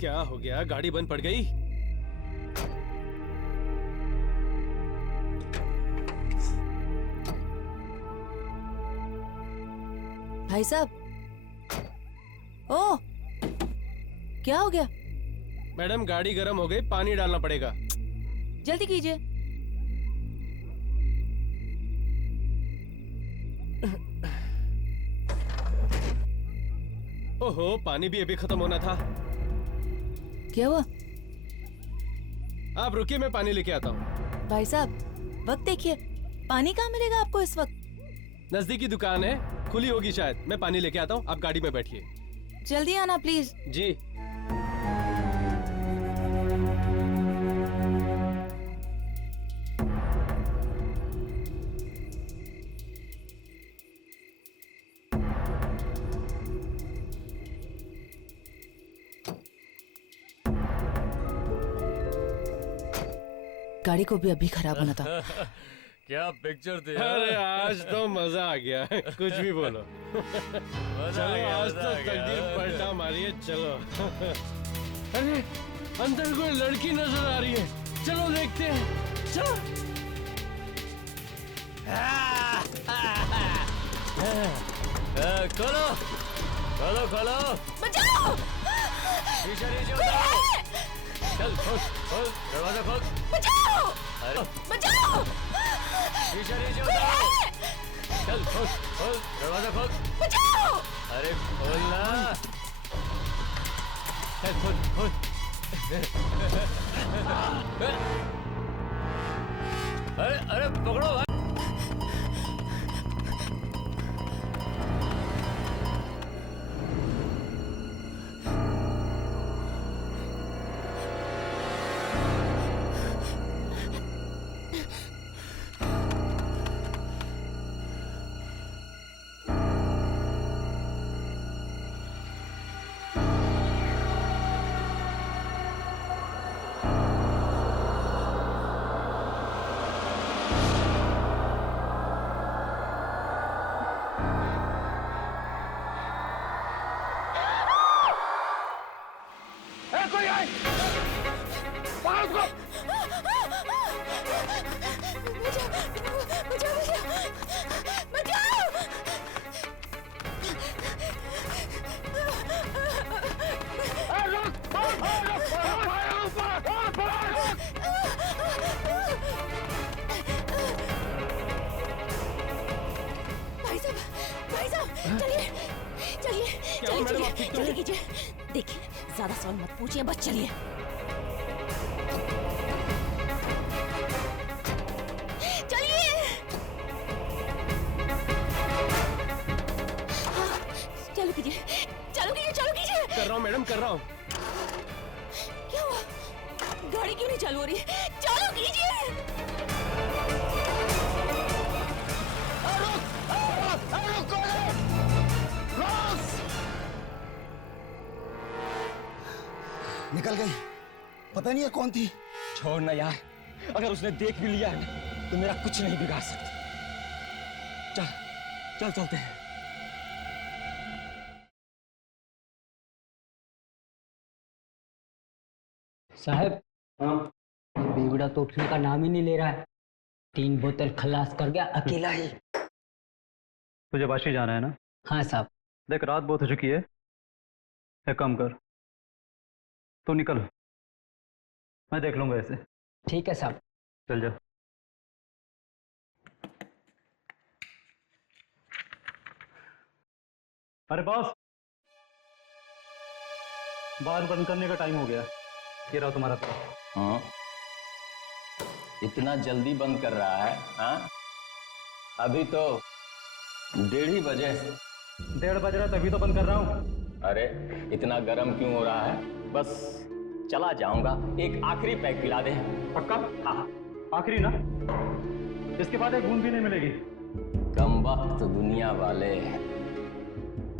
क्या हो गया? गाड़ी बंद पड़ गई? भाई साहब, ओह, क्या हो गया? मैडम गाड़ी गर्म हो गई, पानी डालना पड़ेगा। जल्दी कीजिए। ओहो, पानी भी अभी खत्म होना था। क्या हुआ? आप रुकिए, मैं पानी लेके आता हूँ। भाई साहब, वक्त देखिए, पानी कहाँ मिलेगा आपको इस वक्त? नजदीकी दुकान है, खुली होगी शायद। मैं पानी लेके आता हूँ, आप गाड़ी में बैठिए। जल्दी आना प्लीज। जी। गाड़ी को भी अभी खराब होना था। क्या पिक्चर थी? अरे आज तो मजा आ गया। कुछ भी बोलो। चलो आज तो तकदीर पलटा मारिए। चलो। अरे अंदर कोई लड़की नजर आ रही है, चलो देखते हैं। चलो। खोलो खोलो खोलो, बचाओ! शीशा नीचे उतारो। चल खोल खोल, दरवाजा खोल। बचाओ! अरे बचाओ! शीशा नीचे उतारो। चल खोल खोल, दरवाजा खोल। बचाओ! अरे खोल ना। चल खोल खोल। अरे अरे पकड़ो भाई। देखिए, ज्यादा सवाल मत पूछिए, बस चलिए। चलिए। हाँ, चालू कीजिए, चालू कीजिए, चालू कीजिए। कर रहा हूँ मैडम, कर रहा हूँ। क्या हुआ? गाड़ी क्यों नहीं चालू हो रही? चालू कीजिए। निकल गई। पता नहीं है कौन थी। छोड़ ना यार, अगर उसने देख भी लिया तो मेरा कुछ नहीं बिगाड़ सकती। चल चल चलते हैं। साहब, बेगुड़ा तो उठने का नाम ही नहीं ले रहा है। 3 बोतल खलास कर गया अकेला ही। तुझे वाशी जाना है ना? हाँ साहब। देख रात बहुत हो चुकी है, एक काम कर, तू निकल, मैं देख लूंगा ऐसे। ठीक है साहब। चल जा। अरे बॉस, बार बंद करने का टाइम हो गया। ये रहा तुम्हारा पैसा। हाँ, इतना जल्दी बंद कर रहा है? हाँ, अभी तो 1:30 बजे। 1:30 बज रहा है, तभी तो बंद कर रहा हूँ। अरे इतना गर्म क्यों हो रहा है? बस चला जाऊंगा, एक आखिरी पैक पिला दे। पक्का? हाँ, आखिरी ना, इसके बाद एक बूंद भी नहीं मिलेगी। कम वक्त दुनिया वाले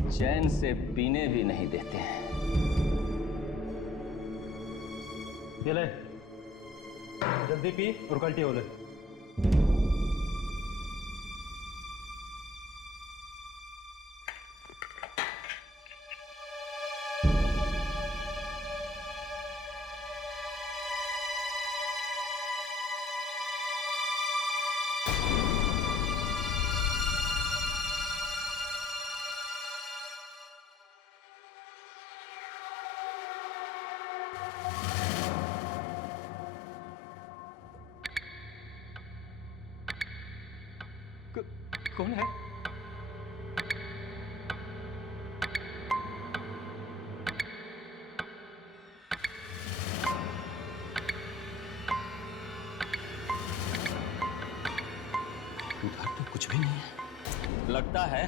चैन से पीने भी नहीं देते हैं। ये ले, जल्दी पी और कल्टी हो ले। कौन है? घर तो कुछ भी नहीं है। लगता है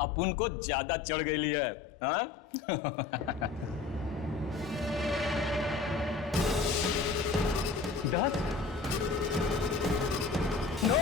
अपन को ज्यादा चढ़ गई है। हाँ? डर? No!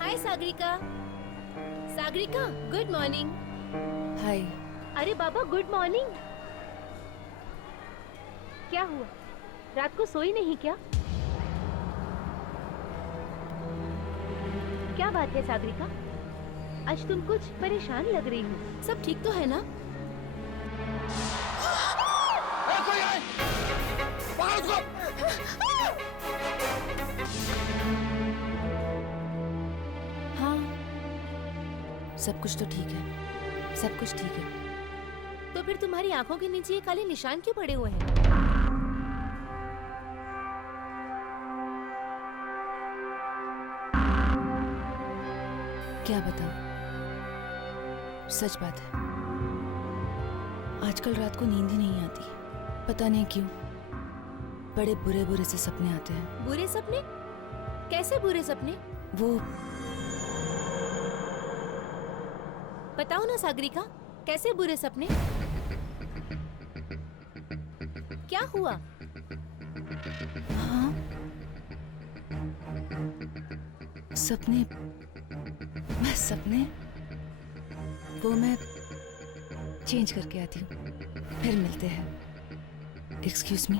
Hi Sagarika. Sagarika, good morning. Hi. अरे बाबा, गुड मॉर्निंग। क्या हुआ, रात को सोई नहीं क्या? क्या बात है सागरिका, आज तुम कुछ परेशान लग रही हो। सब ठीक तो है ना? हाँ, सब कुछ तो ठीक है, सब कुछ ठीक है। तो फिर तुम्हारी आंखों के नीचे ये काले निशान क्यों पड़े हुए हैं? क्या बताऊं, सच बात है, आजकल रात को नींद ही नहीं आती। पता नहीं क्यों, बड़े बुरे बुरे से सपने आते हैं। बुरे सपने? कैसे बुरे सपने? वो बताओ ना सागरिका, कैसे बुरे सपने? क्या हुआ? हाँ, सपने वो मैं चेंज करके आती हूँ, फिर मिलते हैं। Excuse me.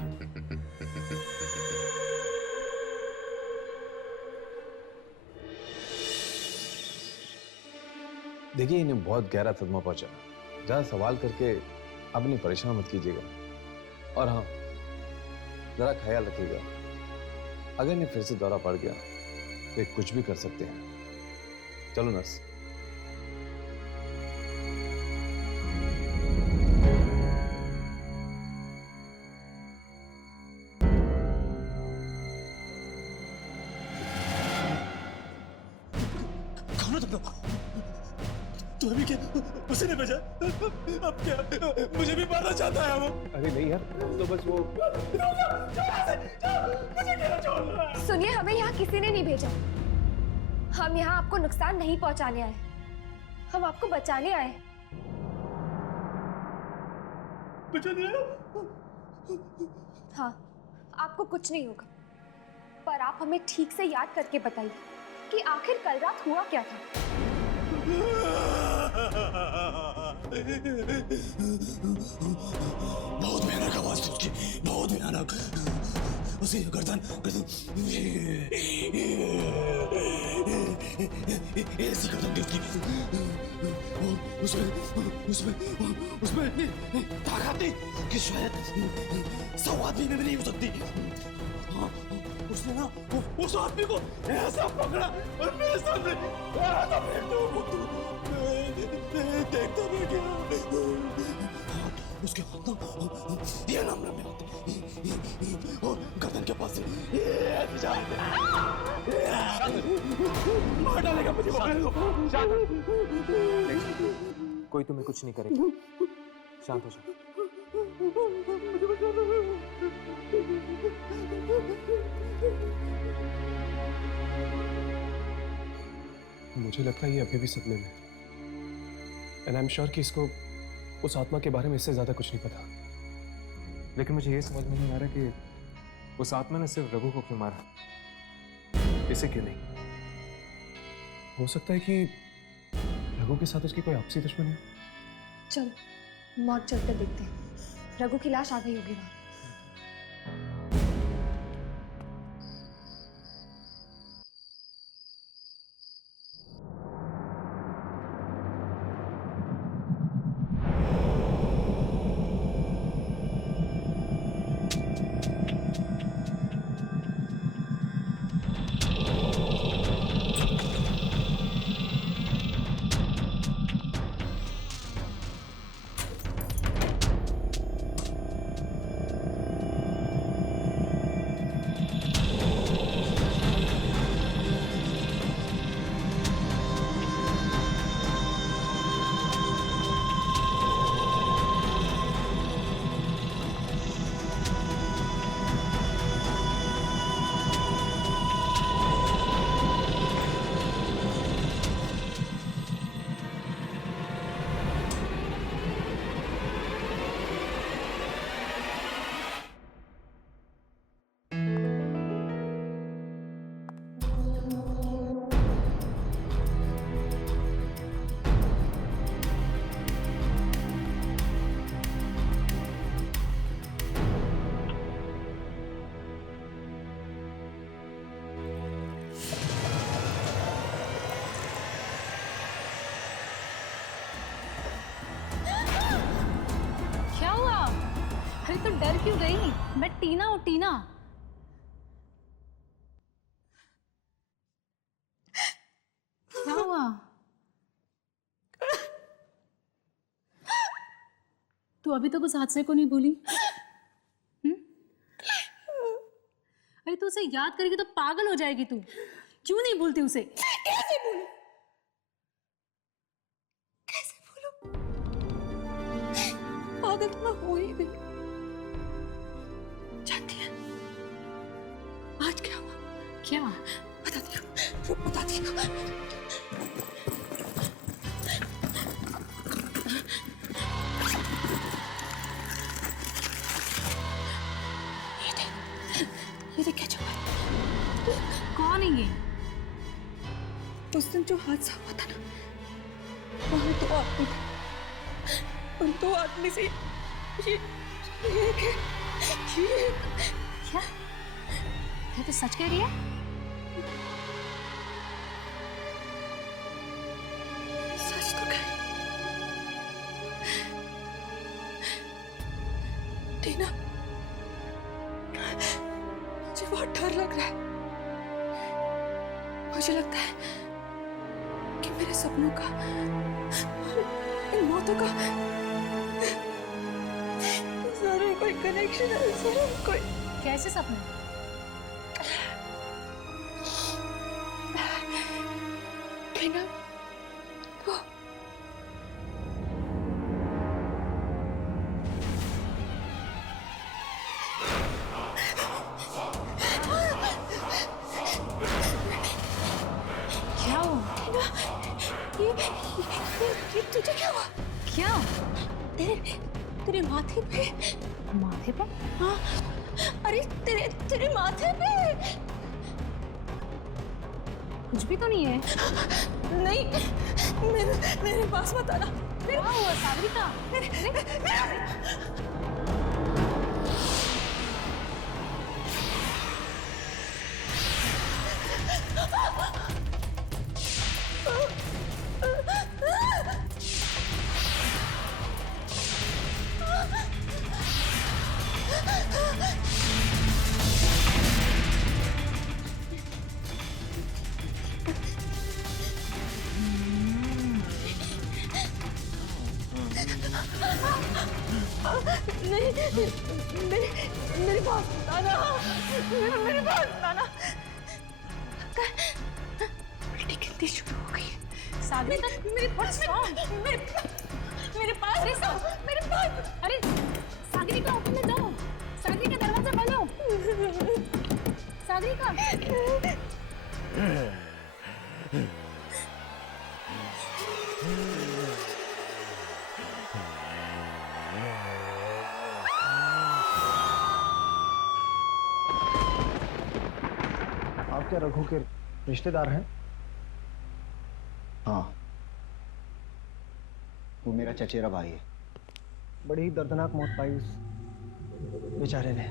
देखिए, इन्हें बहुत गहरा सदमा पहुंचा। ज्यादा सवाल करके अपनी परेशान मत कीजिएगा। और हाँ, जरा ख्याल रखिएगा, अगर इन्हें फिर से दौरा पड़ गया तो ये कुछ भी कर सकते हैं। चलो नर्स। कौन हो तुम लोग? तुम्हें भी क्या उसे ने भेजा? अब क्या मुझे भी मारना चाहता है वो? अरे नहीं यार, तो बस वो सुनिए, हमें यहाँ किसी ने नहीं भेजा। हम यहाँ आपको नुकसान नहीं पहुँचाने आए, हम आपको बचाने आए। बचाने आए? हाँ, आपको कुछ नहीं होगा, पर आप हमें ठीक से याद करके बताइए कि आखिर कल रात हुआ क्या था। बहुत भयानक आवाज थी उसकी, बहुत भयानक। उसी गर्दन ऐसी गर्दन थी उसकी। उसमें ताकत थी कि शायद 100 आदमी में भी नहीं हो सकती। हाँ, उसने ना उस आदमी को ऐसा पकड़ा और मेरे सामने देखता रह गया। उसके हाथ ना ये नाम में होते और गर्दन के पास मार डालेगा मुझे। कोई तुम्हें कुछ नहीं करेगा, शांत हो जाओ। मुझे लगता है ये अभी भी सपने में, एंड आई एम श्योर कि इसको उस आत्मा के बारे में इससे ज्यादा कुछ नहीं पता। लेकिन मुझे ये समझ में नहीं आ रहा कि उस आत्मा ने सिर्फ रघु को क्यों मारा, इसे क्यों नहीं। हो सकता है कि रघु के साथ उसकी कोई आपसी दुश्मनी है। चलो मौत चलते देखते हैं, रघु की लाश आ गई होगी वहां। तो डर क्यों गई? मैं टीना हूँ, टीना। क्या हुआ? तू अभी तक उस हादसे को नहीं भूली? अरे तू उसे याद करेगी तो पागल हो जाएगी तू। क्यों नहीं भूलती उसे? कैसे भूलूं? कैसे भूलूं? पागल तो मैं हुई भी। जानती है आज क्या हुआ? क्या? बताती हूँ, बताती हूँ। ये देख क्या चल रहा है? कौन है ये? उस दिन जो हादसा हुआ था ना, वहाँ 2 आदमी थे। उन 2 आदमी से ये क्या? ये तो सच कह रही है? सच तो कह रही। टीना, मुझे बहुत डर लग रहा है। मुझे लगता है कि मेरे सपनों का और इन मौतों का जरूर कोई कनेक्शन है, जरूर कोई। कैसे सपने? टीना, वो क्या हुआ? ये तुझे क्या हुआ? क्या? तेरे तेरे माथे पे। माथे पे? हाँ, अरे तेरे तेरे माथे पे। कुछ भी तो नहीं है। नहीं, मेरे पास मत आना। क्या हुआ सागरिका? नहीं, मेरे पास मत आना। मेरे पास मत आना। उल्टी गिनती शुरू हो गई। सागरिका मेरे पास मेरे पास अरे Sagarika open the door. Sagarika दरवाजा खोलो। सागरिका आप क्या रघु के रिश्तेदार हैं? हाँ, वो मेरा चचेरा भाई है। बड़ी ही दर्दनाक मौत पाई उस बेचारे ने।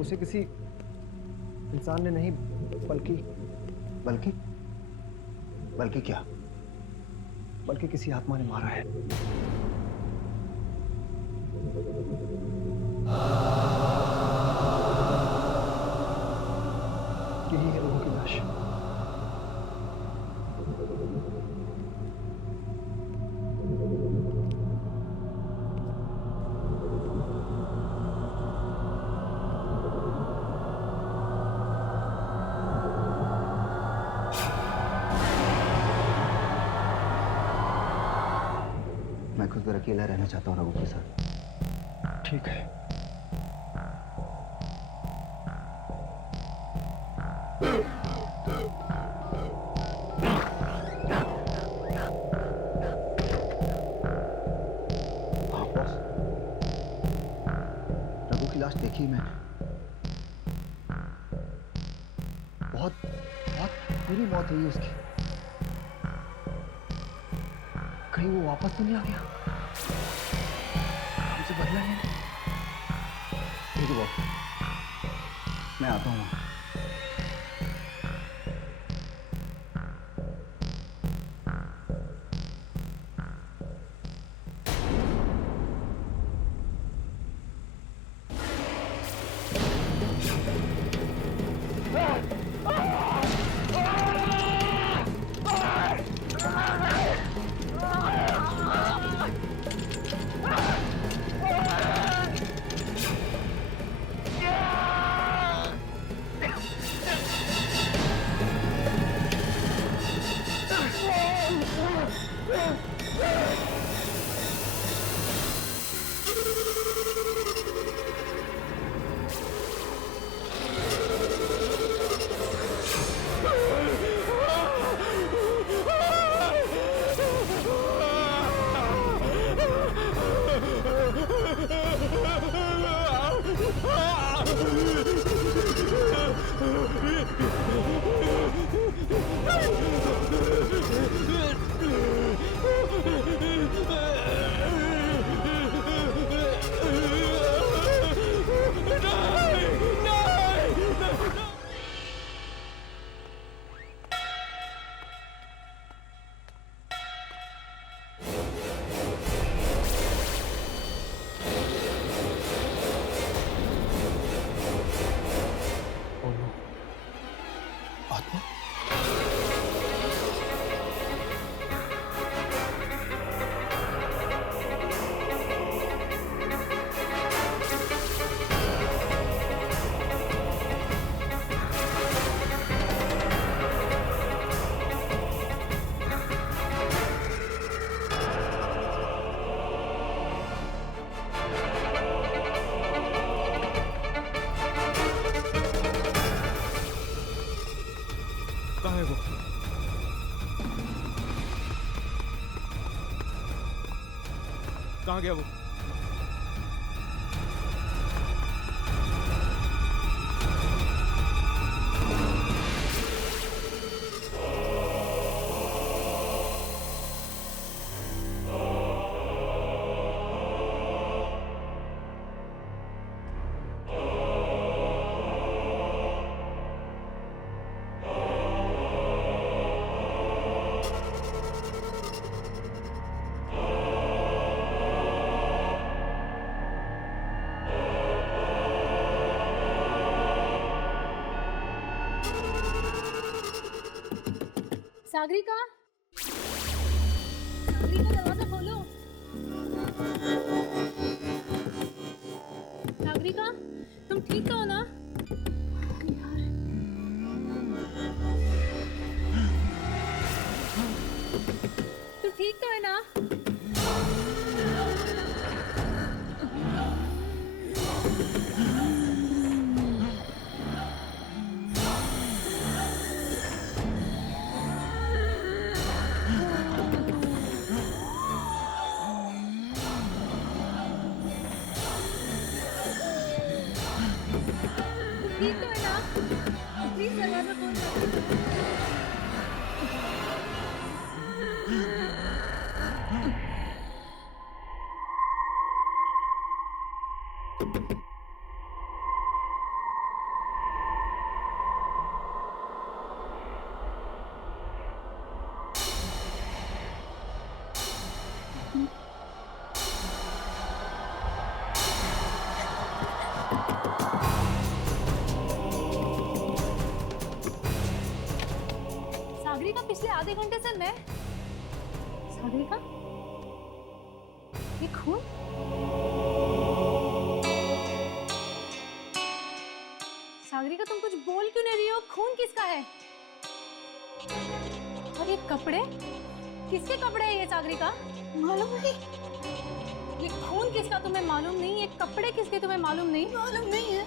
उसे किसी इंसान ने नहीं बल्कि बल्कि बल्कि क्या? बल्कि किसी आत्मा ने मारा है। यही है रघु की लाश। मैं खुद पर अकेला रहना चाहता हूँ रघु के साथ। ठीक है। हाँ बॉस, रघु की लाश देखी मैंने। बहुत बहुत बुरी मौत हुई उसकी। कहीं वो वापस तो नहीं आ गया? हमसे बदला नहीं? ठीक है बॉस, मैं आता हूँ। कहाँ है वो? कहाँ गया वो? सागरिका, सागरिका दरवाजा खोलो। सागरिका, तुम ठीक तो हो ना? तुम ठीक तो है ना? ठीक तो है ना? प्लीज दरवाजा खोल दो। सागरिका, पिछले आधे घंटे से मैं सागरिका, ये खून? सागरिका, तुम कुछ बोल क्यों नहीं रही हो? खून किसका है? और ये कपड़े किसके कपड़े हैं? ये सागरिका मालूम नहीं। ये खून किसका तुम्हें मालूम नहीं? ये कपड़े किसके तुम्हें मालूम नहीं? मालूम नहीं है,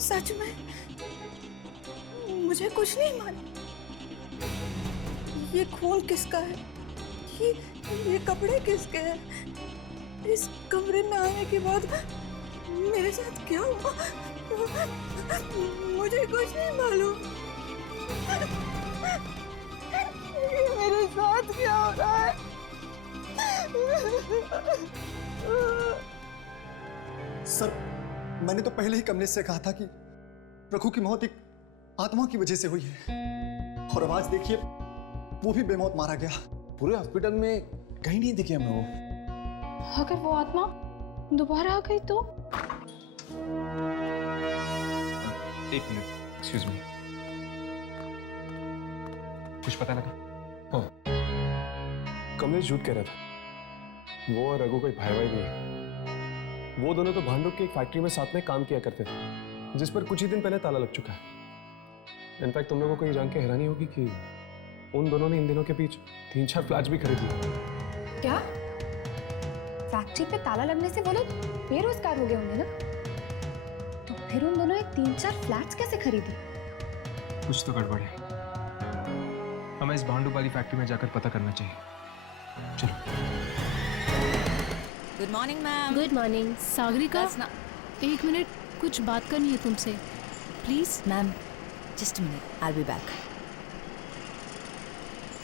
सच में मुझे कुछ नहीं मालूम। ये खून किसका है? ये कपड़े किसके हैं? इस कमरे में आने के बाद मेरे साथ क्या हुआ मुझे कुछ नहीं मालूम। मेरे साथ क्या हो रहा है? सर, मैंने तो पहले ही कमलेश से कहा था कि रघु की मौत एक आत्मा की वजह से हुई है, और अब आज देखिए वो भी बेमौत मारा गया। पूरे हॉस्पिटल में कहीं नहीं दिखे हमें वो। अगर वो आत्मा दोबारा आ गई तो? एक मिनट, एक्सक्यूज मी, कुछ पता लगा? हाँ, कमलेश झूठ कह रहा था। वो और रघु कोई भाई भाई नहीं है। वो दोनों तो भांडुप की एक फैक्ट्री में साथ में काम किया करते थे, जिस पर कुछ ही दिन पहले ताला लग चुका है। इनफैक्ट तुम लोगों को ये जान के हैरानी होगी कि उन दोनों ने इन दिनों के बीच 3-4 फ्लैट्स भी खरीद लिए। क्या? फैक्ट्री पे ताला लगने से वो लोग बेरोजगार हो गए होंगे ना? तो फिर उन दोनों ने 3-4 फ्लैट्स कैसे खरीदी? कुछ तो गड़बड़ है। हमें इस भांडुप वाली फैक्ट्री में जाकर पता करना चाहिए। चलो। Good morning ma'am. Good morning. Sagarika, एक मिनट, कुछ बात करनी है तुमसे, please. Ma'am, just a minute, I will be back.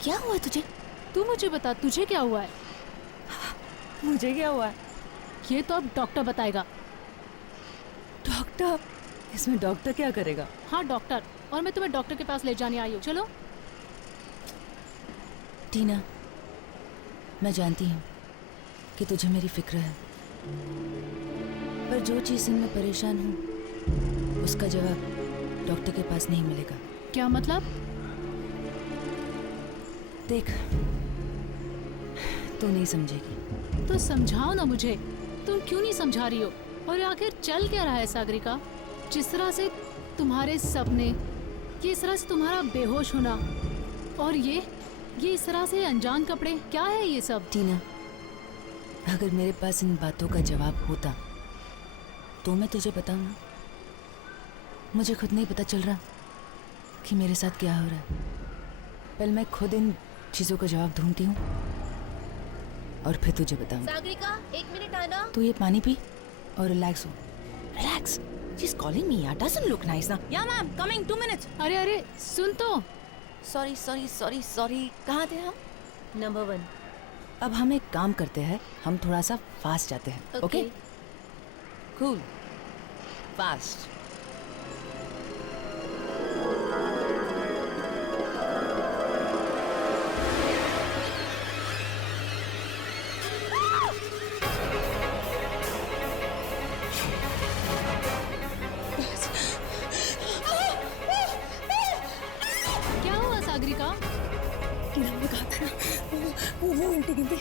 क्या हुआ तुझे? तू मुझे बता, तुझे क्या हुआ है? मुझे क्या हुआ है? ये तो अब डॉक्टर बताएगा। डॉक्टर? इसमें डॉक्टर क्या करेगा? हाँ डॉक्टर, और मैं तुम्हें डॉक्टर के पास ले जाने आई हूँ। चलो। टीना, मैं जानती हूँ कि तुझे मेरी फिक्र है, पर जो चीज़ से मैं परेशान हूँ उसका जवाब डॉक्टर के पास नहीं मिलेगा। क्या मतलब? देख, तू नहीं समझेगी। तो समझाओ ना मुझे, तुम क्यों नहीं समझा रही हो? और आखिर चल क्या रहा है सागरिका? जिस तरह से तुम्हारे सपने, ये इस तरह से तुम्हारा बेहोश होना, और ये इस तरह से अनजान कपड़े, क्या है ये सब? टीना, अगर मेरे पास इन बातों का जवाब होता तो मैं तुझे बताऊं ना। मुझे खुद नहीं पता चल रहा कि मेरे साथ क्या हो रहा है। पहले मैं खुद इन चीज़ों का जवाब ढूंढती हूँ, और फिर तुझे बताऊंगी। सागरिका, 1 मिनट आना। तू ये पानी पी और रिलैक्स हो। Relax. She is calling me यार, डजंट लुक नाइस ना। या मैम, कमिंग 2 मिनट्स। अरे अरे सुन तो। सॉरी सॉरी सॉरी सॉरी, कहाँ थे हम? नंबर 1। अब हम एक काम करते हैं, हम थोड़ा सा फास्ट जाते हैं। ओके? Cool, fast. क्या हुआ सागरिका? मैंने कहा था ना, वो उल्टी गिनती।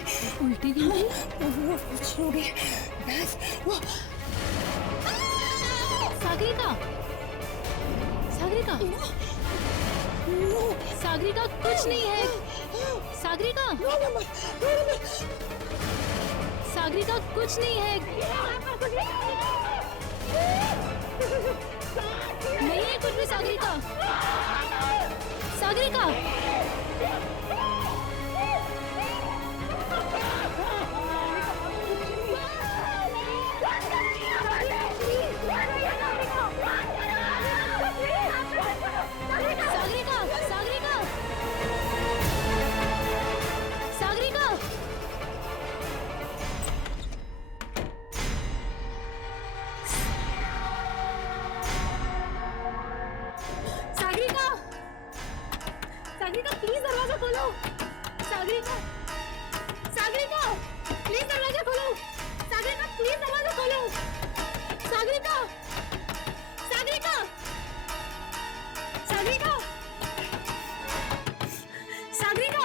उल्टी गिनती? वो कुछ हो गई बस। वो सागरिका, सागरिका, सागरिका कुछ नहीं है। सागरिका, सागरिका कुछ नहीं है। नहीं है कुछ भी सागरिका। सागरिका, सागरिका, सागरिका, सागरिका, सागरिका, सागरिका प्लीज दरवाजा खोलो। सागरिका, सागरिका प्लीज दरवाजा खोलो। सागरिका प्लीज दरवाजा खोलो। सागरिका, सागरिका, सागरिका, सागरिका।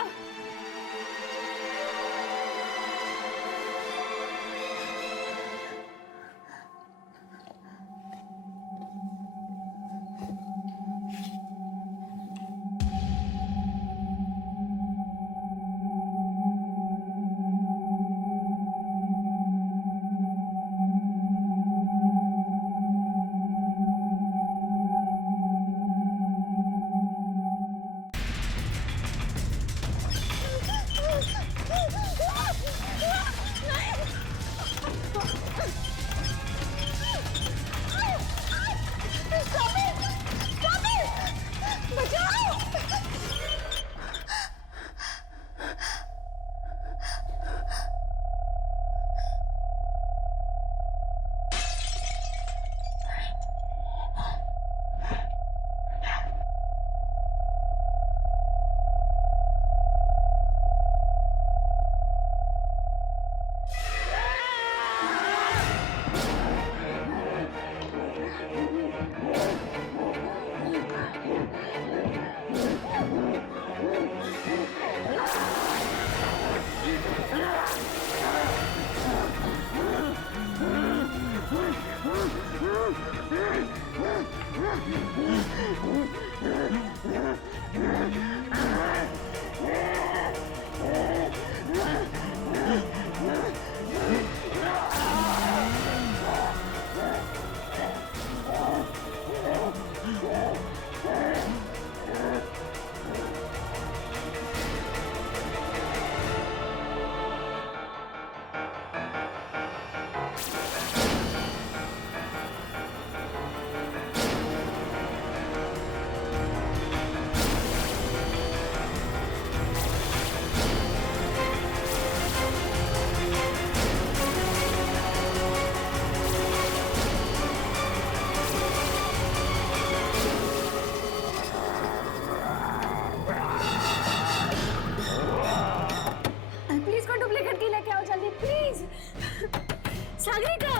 सागरिका,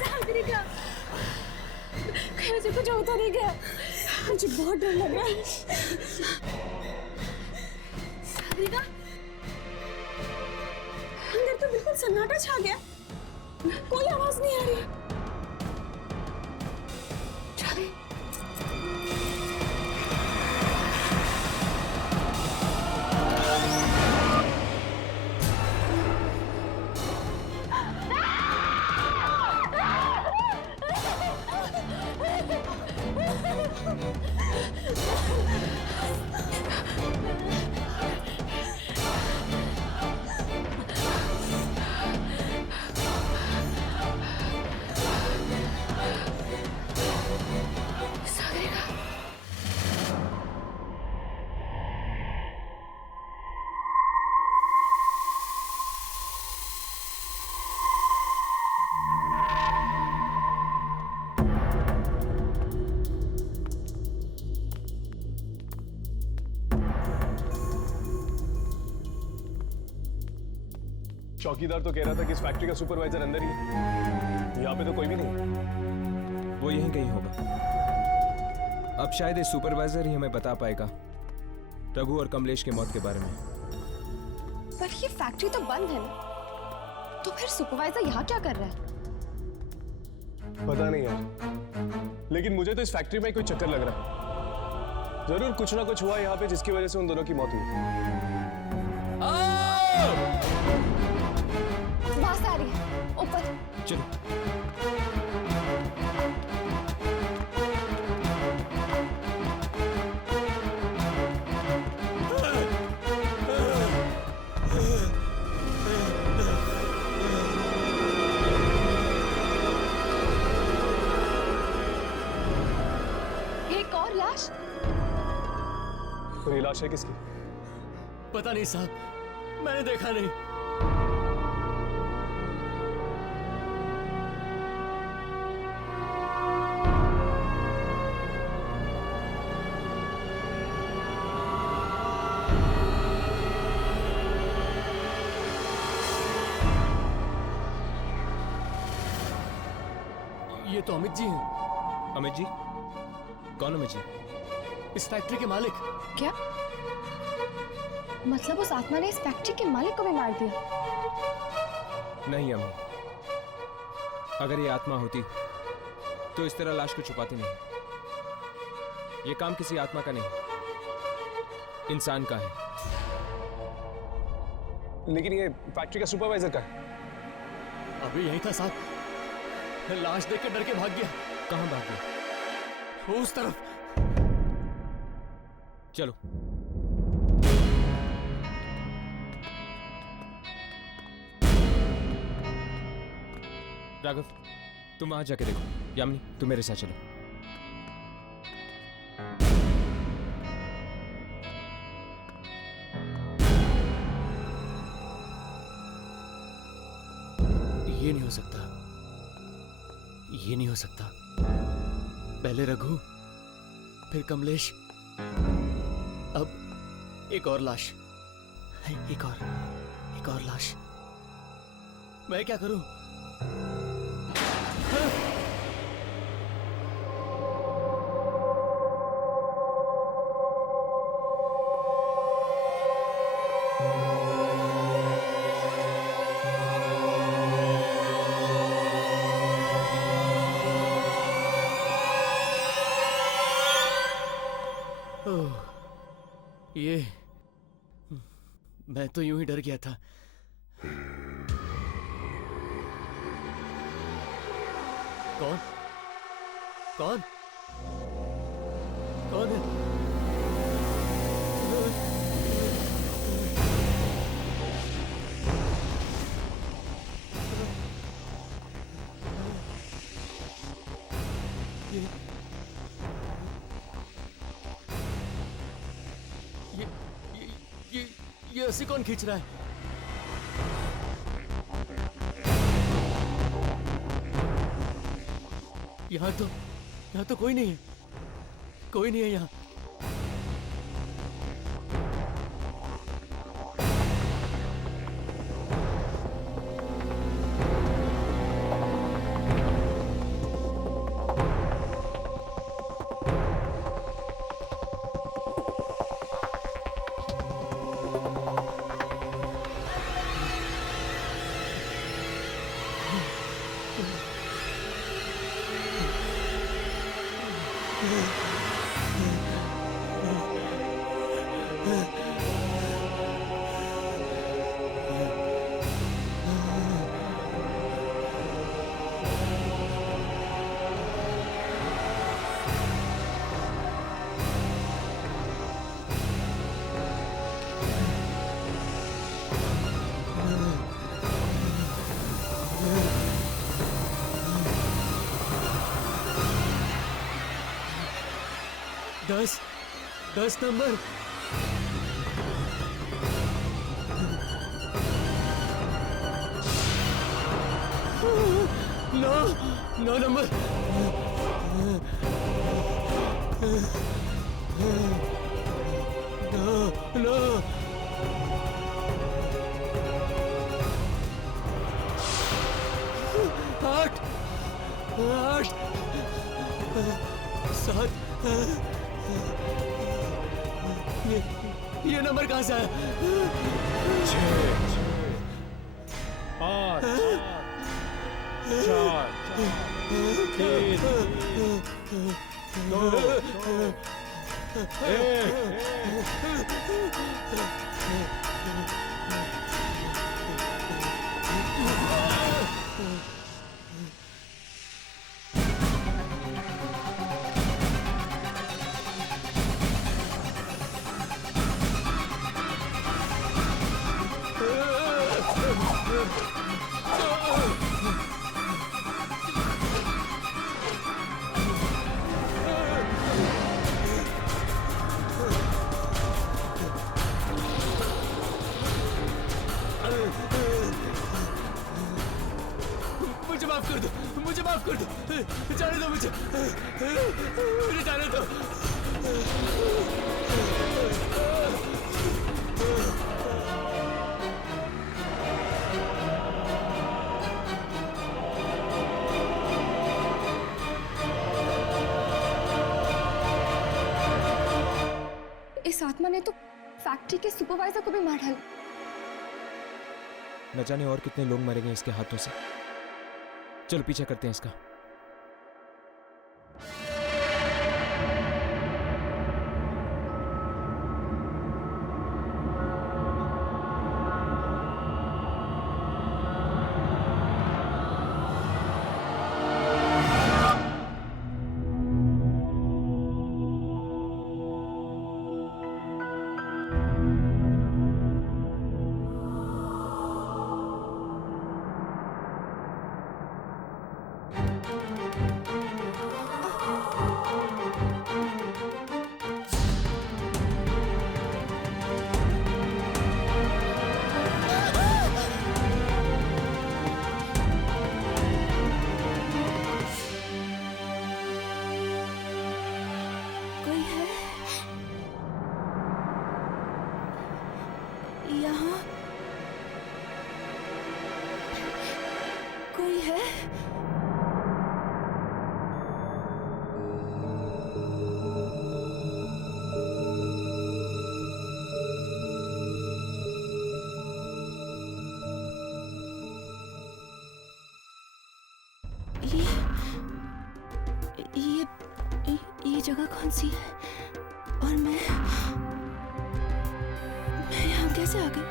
सागरिका, कहीं मुझे कुछ होता नहीं गया, मुझे बहुत डर लग रहा है। सागरिका, अंदर तो बिल्कुल सन्नाटा छा गया, कोई आवाज नहीं आ रही। चौकीदार तो कह रहा था कि इस फैक्ट्री का सुपरवाइजर अंदर ही है। यहाँ पे तो कोई भी नहीं। वो यहीं कहीं होगा। अब शायद ये सुपरवाइजर ही हमें बता पाएगा रघु और कमलेश के मौत के बारे में। पर ये फैक्ट्री तो बंद है ना, तो फिर सुपरवाइजर यहाँ क्या कर रहा है? पता नहीं यार, लेकिन मुझे तो इस फैक्ट्री में कोई चक्कर लग रहा है। जरूर कुछ ना कुछ हुआ यहाँ पे जिसकी वजह से उन दोनों की मौत हुई। वहां से आ रही है, ऊपर चलो। एक और लाश। और ये लाश है किसकी? पता नहीं साहब, मैंने देखा नहीं। ये तो अमित जी हैं। अमित जी? कौन अमित जी? इस फैक्ट्री के मालिक। क्या मतलब उस आत्मा ने इस फैक्ट्री के मालिक को भी मार दिया? नहीं अम्मी, अगर ये आत्मा होती तो इस तरह लाश को छुपाती नहीं। ये काम किसी आत्मा का नहीं, इंसान का है। लेकिन ये फैक्ट्री का सुपरवाइजर का है। अभी यही था साहब, लाश देख के डर के भाग गया। कहाँ भाग गया? उस तरफ। चलो। राघव, तुम वहां जाके देखो। यामिनी, तुम मेरे साथ चलो। ये नहीं हो सकता, ये नहीं हो सकता। पहले रघु, फिर कमलेश, अब एक और लाश। एक और लाश। मैं क्या करूं? ये मैं तो यूं ही डर गया था। कौन कौन कौन है? ये रस्सी कौन खींच रहा है? यहाँ तो कोई नहीं है, कोई नहीं है यहाँ। दस नंबर। नौ नंबर। 8 7 ये नंबर कहाँ से आया? 5 4 3 2 मुझे माफ कर दो, मुझे माफ कर दो, जाने दो मुझे जाने दो। इस आत्मा ने तो फैक्ट्री के सुपरवाइजर को भी मार डाला। न जाने और कितने लोग मरेंगे इसके हाथों से। चलो पीछा करते हैं इसका। यहाँ कोई है? ये जगह कौन सी है? और मैं यहाँ कैसे आ गई?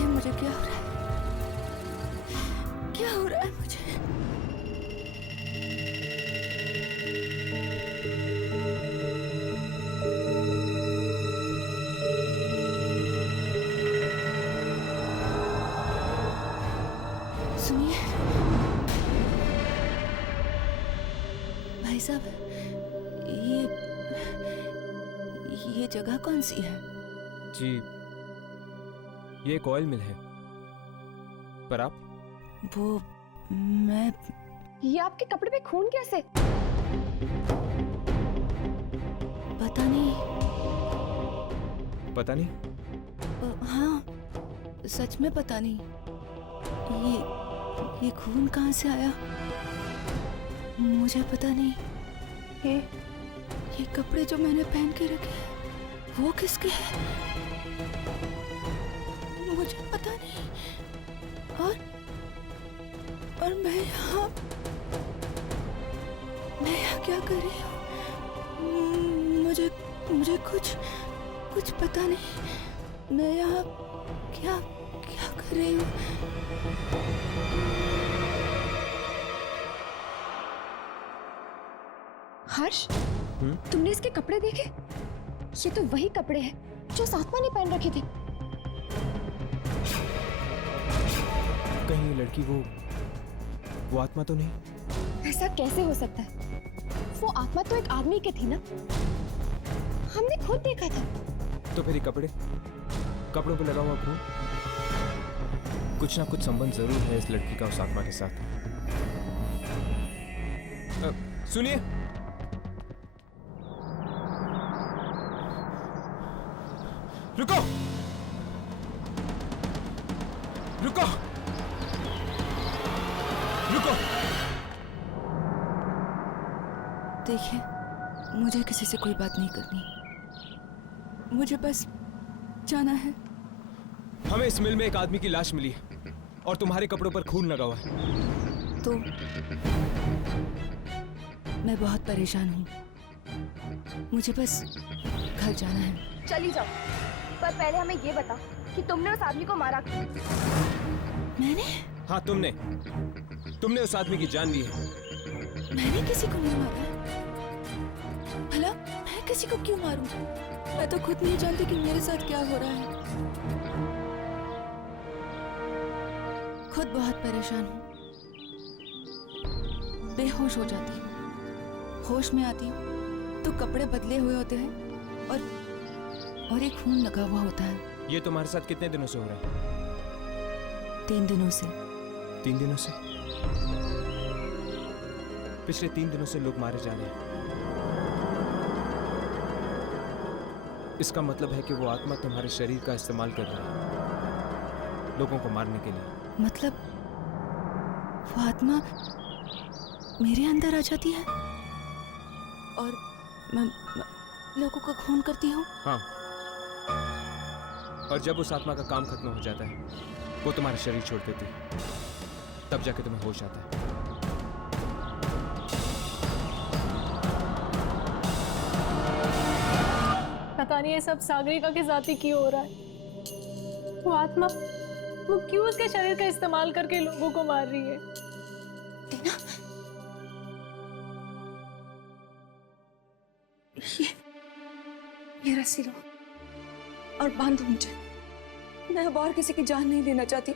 ये मुझे क्या हो रहा है? क्या हो रहा है मुझे? सुनिए भाई साहब, ये जगह कौन सी है? जी ये एक ऑयल मिल है। पर आप? वो मैं ये आपके कपड़े पे खून कैसे? पता नहीं। पता नहीं? हाँ सच में पता नहीं। ये खून कहाँ से आया मुझे पता नहीं। ये कपड़े जो मैंने पहन के रखे हैं वो किसके हैं मुझे पता नहीं। और मैं यहाँ क्या कर रही हूँ? मुझे कुछ पता नहीं। मैं यहाँ क्या कर रही हूँ? हर्ष, तुमने इसके कपड़े देखे? ये तो वही कपड़े हैं जो उस आत्मा ने पहन रखे थे। कहीं ये लड़की वो आत्मा तो नहीं? ऐसा कैसे हो सकता है? वो आत्मा तो एक आदमी की थी ना, हमने खुद देखा था। तो फिर ये कपड़ों पे लगा हुआ खून, कुछ ना कुछ संबंध जरूर है इस लड़की का उस आत्मा के साथ। सुनिए, रुको रुको देखिए, मुझे किसी से कोई बात नहीं करनी। मुझे बस जाना है। हमें इस मिल में एक आदमी की लाश मिली है और तुम्हारे कपड़ों पर खून लगा हुआ है। तो मैं बहुत परेशान हूँ, मुझे बस घर जाना है। चली जाओ, पर पहले हमें ये बता कि तुमने उस आदमी को मारा क्यों? मैंने? हाँ, तुमने उस आदमी की जान ली है। मैंने किसी को नहीं मारा है। भला मैं किसी को क्यों मारूं? मैं तो खुद नहीं जानती कि मेरे साथ क्या हो रहा है। खुद बहुत परेशान हूँ, बेहोश हो जाती हूँ। होश में आती हूँ तो कपड़े बदले हुए होते हैं और एक खून लगा हुआ होता है। ये तुम्हारे साथ कितने दिनों से हो रहा है? 3 दिनों से। 3 दिनों से? पिछले 3 दिनों से लोग मारे जा रहे हैं। इसका मतलब है कि वो आत्मा तुम्हारे शरीर का इस्तेमाल कर रही है लोगों को मारने के लिए। मतलब वो आत्मा मेरे अंदर आ जाती है और मैं लोगों का खून करती हूँ। हाँ, और जब उस आत्मा का काम खत्म हो जाता है वो तुम्हारा शरीर छोड़ देती है, तब जाके तुम्हें होश आता है। पता नहीं ये सब सागरिका के साथ ही क्यों हो रहा है। वो आत्मा वो क्यों उसके शरीर का इस्तेमाल करके लोगों को मार रही है? टीना, ये रस्सी लो और बांधो मुझे। मैं अब और किसी की जान नहीं लेना चाहती,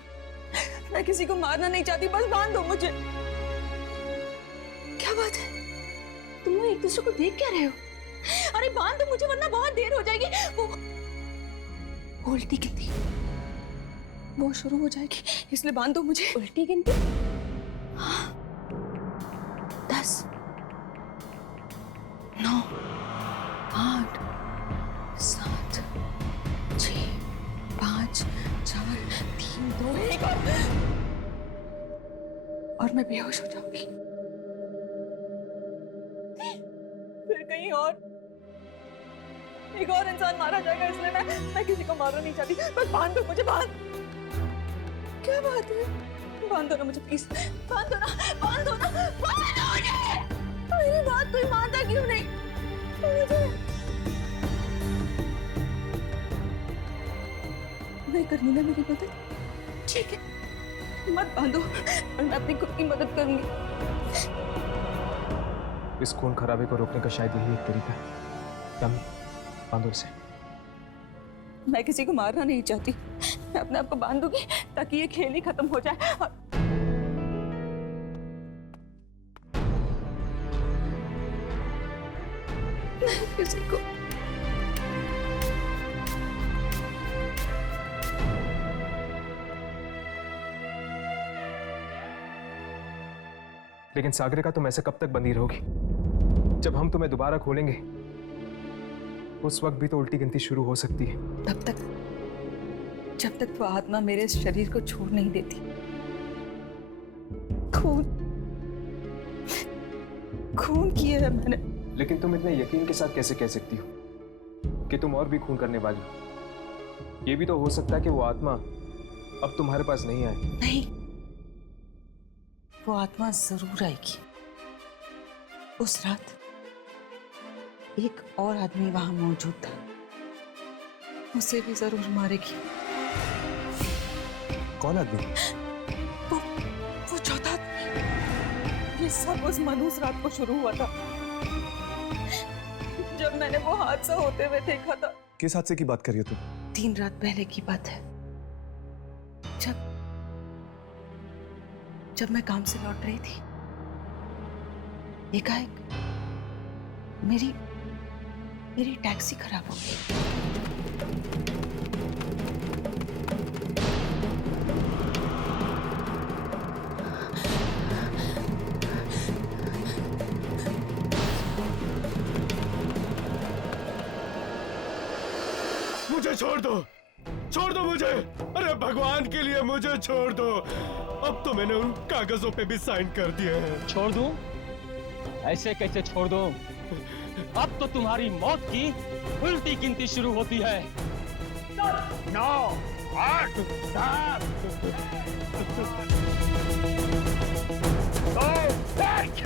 मैं किसी को मारना नहीं चाहती, बस बांधो मुझे। क्या बात है, तुम लोग एक दूसरे को देख क्या रहे हो? अरे बांधो मुझे वरना बहुत देर हो जाएगी। वो उल्टी गिनती वो शुरू हो जाएगी, इसलिए बांधो मुझे। उल्टी गिनती? हाँ, 10, 9, 8, 7, 6, 5, 4, 3, 2, 1 और मैं बेहोश हो जाऊंगी। फिर कहीं और एक और इंसान मारा जाएगा, इसलिए मैं किसी को मारना नहीं चाहती, बस बांध दो मुझे। बांध। क्या बात है, बांध दो ना मुझे प्लीज, बांध दो ना, बांध दो ना, बांध दो मुझे। मेरी बात कोई मानता क्यों नहीं? मुझे नहीं करनी ना मेरी मदद, ठीक है मत बांधो और मैं अपनी खुद की मदद करूंगी। इस खून खराबे को रोकने का शायद यही एक तरीका है। यामी, बांधो इसे। मैं किसी को मारना नहीं चाहती, मैं अपने आप को बांधूंगी ताकि ये खेल ही खत्म हो जाए। और किसी को लेकिन सागरिका, तुम ऐसे कब तक बंदी रहोगी? जब हम तुम्हें दोबारा खोलेंगे उस वक्त भी तो उल्टी गिनती शुरू हो सकती है। तब तक जब तक वो आत्मा मेरे शरीर को छोड़ नहीं देती। खून किया है मैंने। लेकिन तुम इतने यकीन के साथ कैसे कह सकती हो कि तुम और भी खून करने वाली हो? ये भी तो हो सकता है कि वो आत्मा अब तुम्हारे पास नहीं आए। नहीं, वो आत्मा जरूर आएगी। उस रात एक और आदमी वहां मौजूद था, उसे भी जरूर मारेगी। कौन आदमी? वो चौथा आदमी। ये सब उस मनहूस रात को शुरू हुआ था जब मैंने वो हादसा होते हुए देखा था। किस हादसे की बात कर रही हो तुम? 3 रात पहले की बात है, जब मैं काम से लौट रही थी, एकाएक मेरी टैक्सी खराब हो गई। मुझे छोड़ दो मुझे। अरे भगवान के लिए मुझे छोड़ दो। अब तो मैंने उन कागजों पे भी साइन कर दिए हैं। छोड़ दूं? ऐसे कैसे छोड़ दूं? अब तो तुम्हारी मौत की उल्टी गिनती शुरू होती है। 9, 8, 7, 2, 1।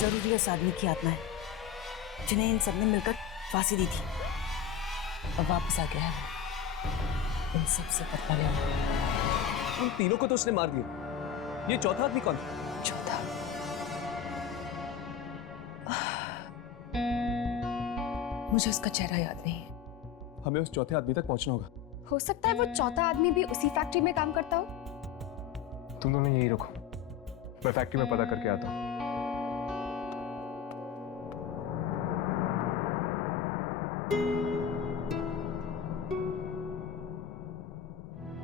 जरूरी उस आदमी की आत्मा है जिन्हें इन सबने मिलकर फांसी दी थी। अब वापस आ गया है इन सबसे बदला लेने। उन तीनों को तो उसने मार दिया। ये चौथा आदमी कौन है? चौथा मुझे उसका चेहरा याद नहीं है। हमें उस चौथे आदमी तक पहुंचना होगा। हो सकता है वो चौथा आदमी भी उसी फैक्ट्री में काम करता हो। तुम दोनों यही रखो, मैं फैक्ट्री में पता करके आता हूँ।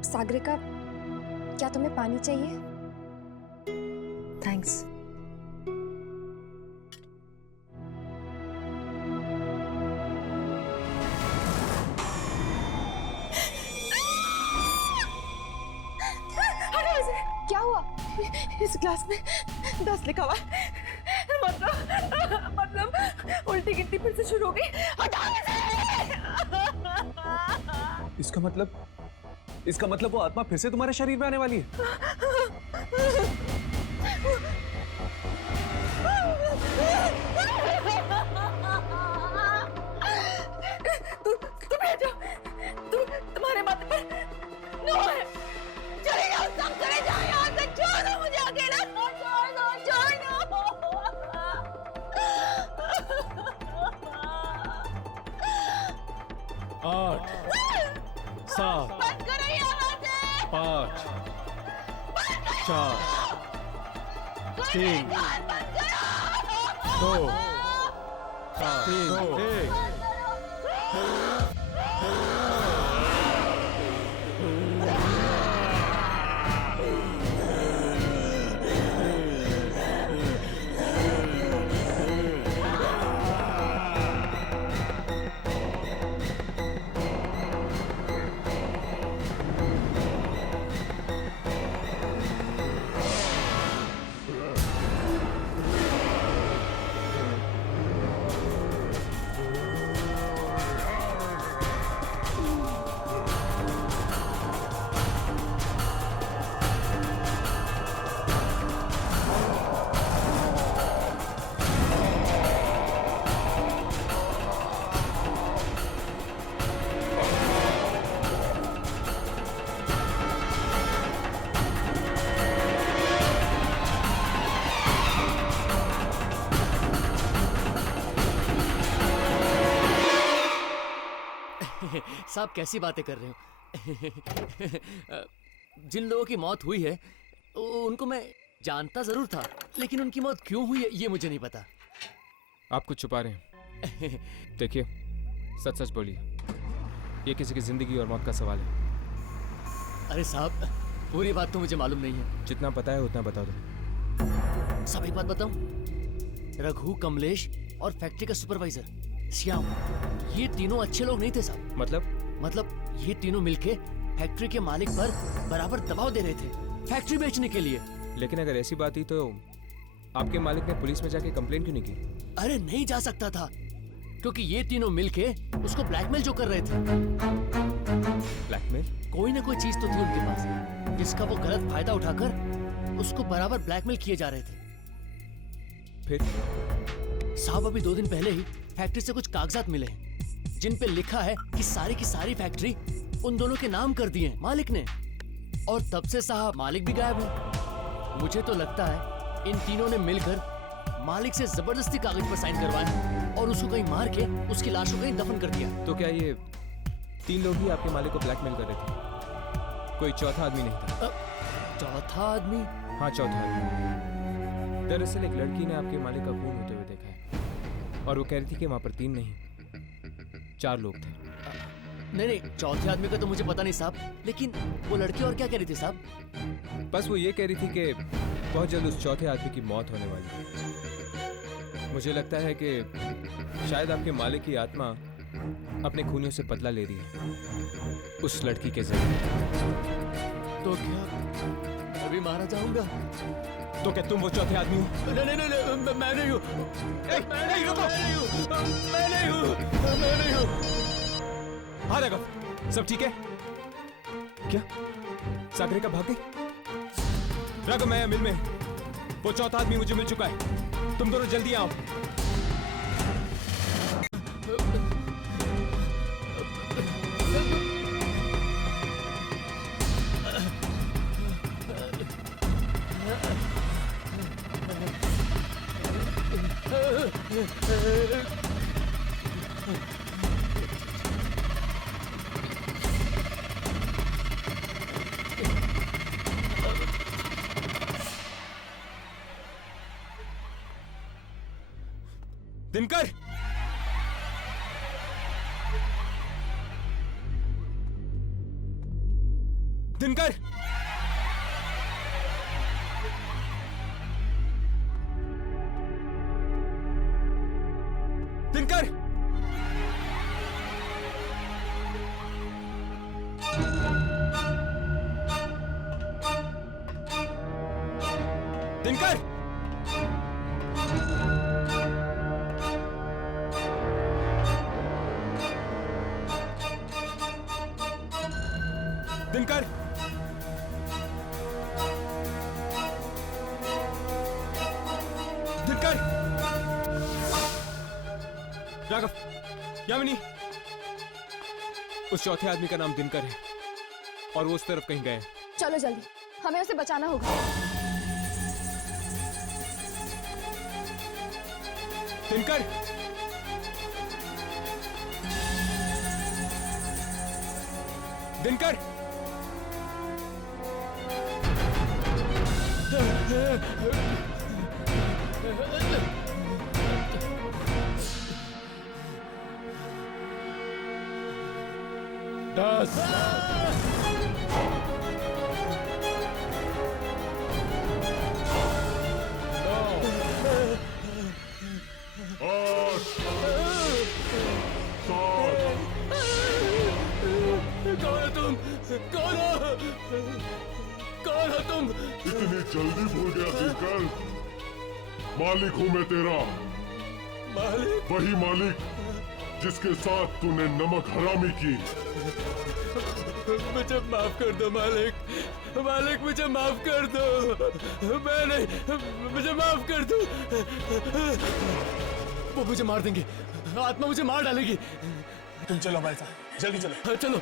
सागरिका, क्या तुम्हें पानी चाहिए? थैंक्स। क्या हुआ? इस ग्लास में 10 लिखा हुआ है। मतलब उल्टी गिनती फिर से शुरू हो गई। हटाओ इसे। इसका मतलब वो आत्मा फिर से तुम्हारे शरीर में आने वाली है। तुम बैठ जाओ। तुम्हारे माथे पर नो है। चले जाओ, सब चले जाओ यहाँ से। छोड़ दो मुझे अकेला। छोड़ दो। 8, 7, 5, 4, 3, 2, 1। साहब कैसी बातें कर रहे हो? जिन लोगों की मौत हुई है उनको मैं जानता जरूर था, लेकिन उनकी मौत क्यों हुई है ये मुझे नहीं पता। आप कुछ छुपा रहे हैं। देखिए, सच सच बोलिए, ये किसी की जिंदगी और मौत का सवाल है। अरे साहब, पूरी बात तो मुझे मालूम नहीं है। जितना पता है उतना बता दो। सब एक बात बताऊं? रघु, कमलेश और फैक्ट्री का सुपरवाइजर श्याम, ये तीनों अच्छे लोग नहीं थे साहब। मतलब ये तीनों मिलके फैक्ट्री के मालिक पर बराबर दबाव दे रहे थे फैक्ट्री बेचने के लिए। लेकिन अगर ऐसी बात ही तो आपके मालिक ने पुलिस में जाके कंप्लेंट क्यों नहीं की? अरे नहीं जा सकता था, क्योंकि ये तीनों मिलके उसको ब्लैकमेल जो कर रहे थे। ब्लैकमेल? कोई ना कोई चीज तो थी उनके पास जिसका वो गलत फायदा उठाकर उसको बराबर ब्लैकमेल किए जा रहे थे। फिर साहब, अभी 2 दिन पहले ही फैक्ट्री से कुछ कागजात मिले हैं जिन पे लिखा है कि सारी की सारी फैक्ट्री उन दोनों के नाम कर दी है मालिक ने। और तब से साहब मालिक भी गायब है। मुझे तो लगता है इन तीनों ने मिलकर मालिक से जबरदस्ती कागज पर साइन करवाए और उसको कहीं मार के उसकी लाश को कहीं दफन कर दिया। तो क्या ये 3 लोग ही आपके मालिक को ब्लैकमेल कर रहे थे? कोई चौथा आदमी नहीं था? चौथा आदमी? हाँ, चौथा आदमी। दरअसल एक लड़की ने आपके मालिक का खून होते हुए देखा है और वो कह रही थी कि वहां पर 3 नहीं 4 लोग थे। नहीं, चौथे आदमी का तो मुझे पता नहीं साहब, लेकिन वो लड़की और क्या कह रही थी साहब? बस वो ये कह रही थी कि बहुत जल्द उस चौथे आदमी की मौत होने वाली है। मुझे लगता है कि शायद आपके मालिक की आत्मा अपने खूनियों से बदला ले रही है उस लड़की के जरिए। तो क्या अभी मारा जाऊंगा? तो क्या तुम वो चौथे आदमी हो? नहीं नहीं नहीं, मैं नहीं हूँ। मैं नहीं हूँ। हाँ राघव, सब ठीक है क्या? सागरिका भाग गई? राघव, मैं मिल में, वो चौथा आदमी मुझे मिल चुका है, तुम दोनों जल्दी आओ। दिनकर, दिनकर, दिनकर, दिनकर, दिनकर, दिनकर, राघव, यामिनी, उस चौथे आदमी का नाम दिनकर है और वो उस तरफ कहीं गए। चलो जल्दी, हमें उसे बचाना होगा। दिनकर, दिनकर, दस, कौन हो तुम? कौन हो? कौन हो तुम? इतनी जल्दी भूल गया दिनकर? मालिक हूँ मैं तेरा। मालिक? वही मालिक जिसके साथ तूने नमक हरामी की। मुझे माफ कर दो मालिक, मालिक मुझे माफ कर दो। मैं नहीं, मुझे माफ कर दो। वो मुझे मार देंगे, आत्मा मुझे मार डालेगी। तुम चलो हमारे साथ, जल्दी चलो। हाँ, चलो।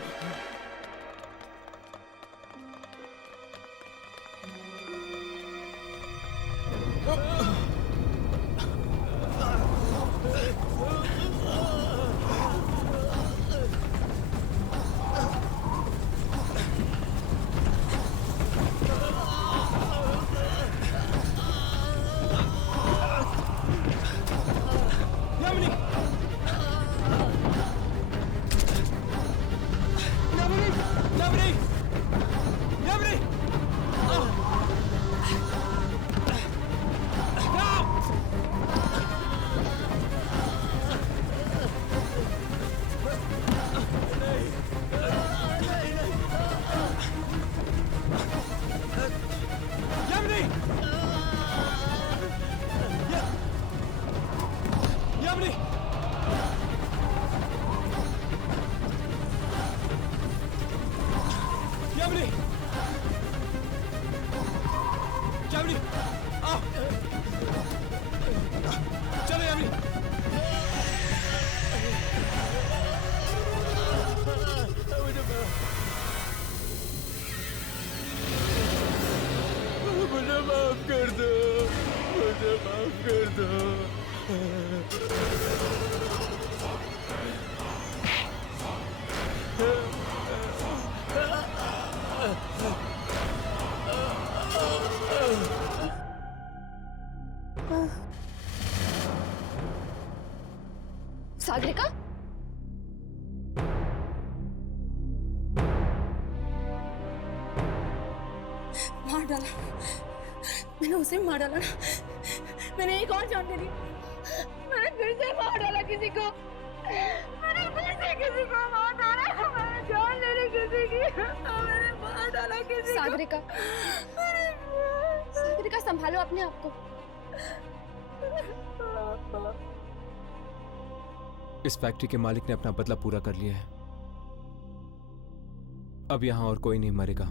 सागरिका? मार डाला, मैंने उसे मार डाला ना। मैंने एक और जान दे दी, मैंने फिर से मार डाला किसी को, मैंने फिर से किसी को मार डाला, मैंने जान ले ली किसी की, मैंने मार डाला किसी को। सागरिका, सागरिका संभालो अपने आप को। इस फैक्ट्री के मालिक ने अपना बदला पूरा कर लिया है। अब यहां और कोई नहीं मरेगा।